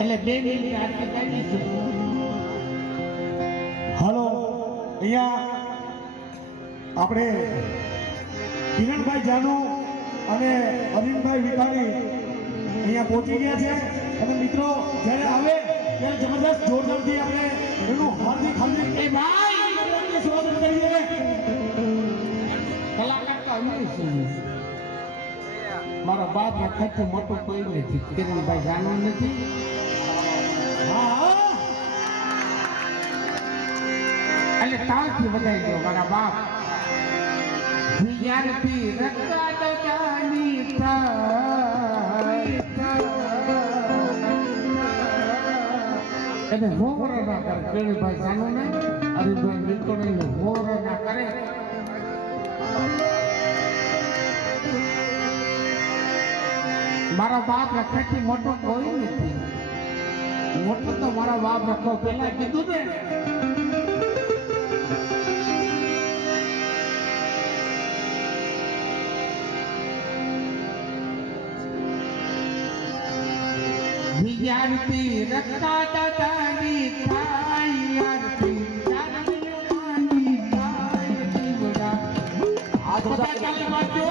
એટલે 2 મિનિટ આરતી કરી છે. હાલો અહીંયા આપણે કિરણભાઈ જાનુ અને અરવિંદભાઈ વિકાણી અહીંયા પહોંચી ગયા છે અને મિત્રો જ્યારે આવે ત્યારે જબરદસ્ત જોરદારથી આપણે એનું હાર્દિક હાર્દિક એ ભાઈ સ્વાગત કરીએ. કલાકાર તો અમે છીએ. મારા બાપ ના ખર્ચે મોટું કોઈ નથી. કિરણભાઈ જાણવું નથી. હા એટલે તાળથી વધાઈ ગયો મારા બાપ. વિદ્યાર્થી રક્તા દગાની એને હોવરો ના કરે. કિરણભાઈ જાણવું ને હરિભાઈ વિકોણીને હોવરો ના કરે. મારા બાપ રખાથી મોટો કોઈ નથી. મોટો તો મારા બાપ રખો પેલા કીધું ને. વિદ્યાર્થી રખતા દાદાની થાય આરતી ચાલી માની થાય દીવડા. આ બધા ચાલે વાંચો.